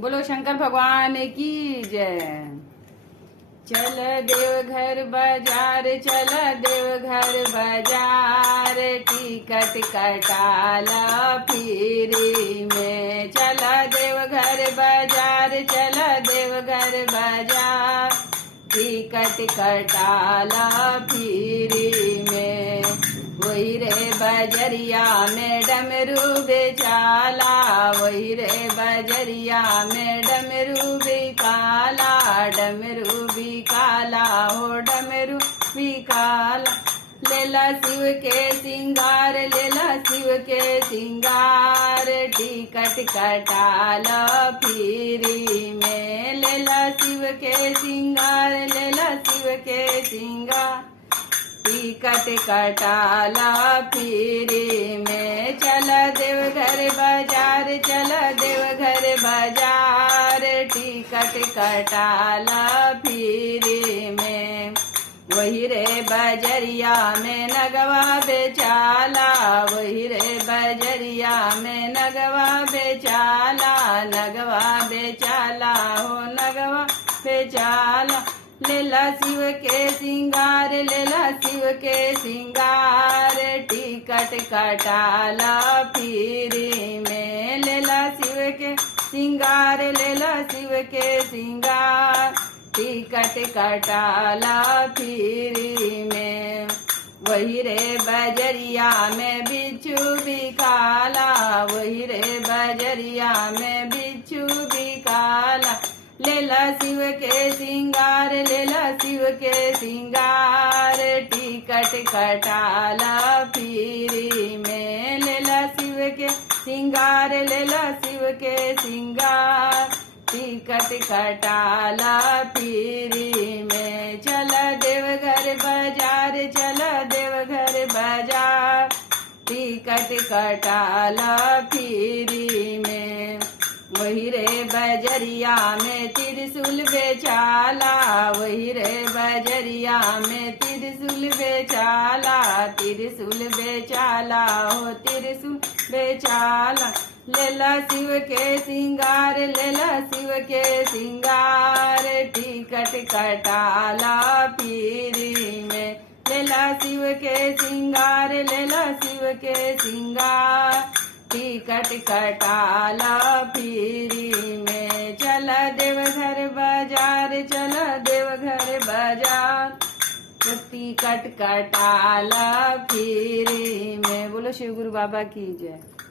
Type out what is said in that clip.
बोलो शंकर भगवान की जय। चल देवघर बाजार, चल देवघर बाजार, टिकट कटाला फ्री में। चल देवघर बाजार, चल देवघर बाजार, टिकट कटाला फ्री में। वही रे बजरिया में डमरू बेचाला, वही रे बजरिया में डमरू बिकाला, डमरू बिकाला हो डमरू बिकाला। लेला शिव के सिंगार, लेला शिव के सिंगार, टिकट कटाला फ्री में। लेला शिव के सिंगार, लेला शिव के सिंगार, टिकट कटाला फ्री में। चल देवघर बाजार, चल देवघर बाजार, टिकट कटाला फ्री में। वही रे बजरिया में नगवा बेचाला, वही रे बजरिया में नगवा बेचाला, नगवा बेचाला हो नगवा बेचाला। लेला शिव के सिंगार, लेला शिव के सिंगार, टिकट कटाला फ्री में। लेला शिव के सिंगार, लेला शिव के सिंगार, टिकट कटाला फ्री में। वही रे बजरिया में बिच्छू बिकाला, वही रे बजरिया में बिच्छू बिकाला। लेला शिव के सिंगार, लेला शिव के सिंगार, टिकट कटाला फ्री में। लेला शिव के सिंगार, लेला शिव के सिंगार, टिकट कटाला फ्री में। चल देवघर बाजार, चल देवघर बाजार, टिकट कटाला फ्री में। वही रे बजरिया में त्रिशूल बेचाला, वही रे बजरिया में त्रिशूल बेचाला, त्रिशूल बेचाला हो त्रिशूल बेचाला। लेला शिव के सिंगार, लेला शिव के सिंगार, टिकट कटाला फ्री में। लेला शिव के सिंगार, लेला शिव के सिंगार, टिकट कटाला फ्री में। चल देवघर बाजार, चल देवघर बाजार, टिकट कटाला फ्री में। बोलो शिव गुरु बाबा की जय।